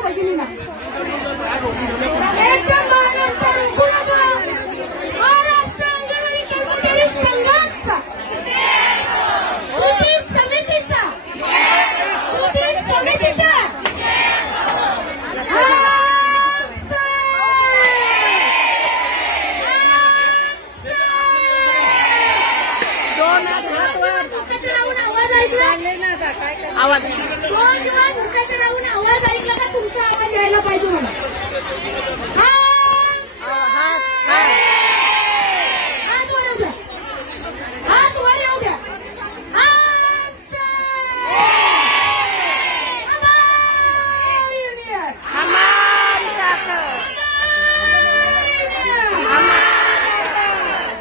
आमच्या भगिनीला एकदम महाराष्ट्र रुग्णाचा महाराष्ट्र अंगणवाडी कर्मचारी संघाचा कृती समितीचा आवाज राहून आवाज ऐकला का तुमचा आवाज यायला पाहिजे मला हात वर येऊ द्या हात वर येऊ द्या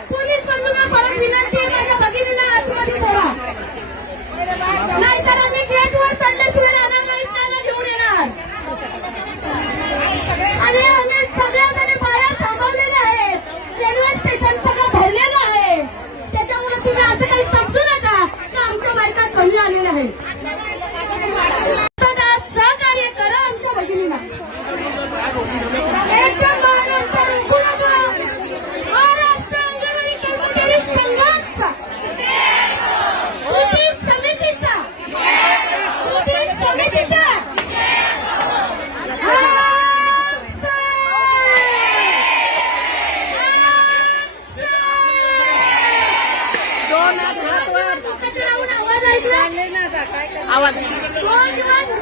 पोलीस बंधूंना परत विनंती आहे माझ्या भगिनीला आतमध्ये सोडा नाहीतर आम्ही गेटवर चढल्याशिवाय राहणार नाहीत त्याला घेऊन येणार आणि आम्ही सगळ्या बाहेर थांबवलेले आहेत रेल्वे स्टेशन सगळं भरलेलं आहे त्याच्यामुळे तुम्ही असं काही समजू नका की आमच्या बायका कमी आलेल्या आहेत सहकार्य करा आमच्या भगिनीला एकदम महाराष्ट्र रुग्णाचा महाराष्ट्र अंगणवाडी कर्मचारी संघाचा कृती समितीचा आवाज आवाज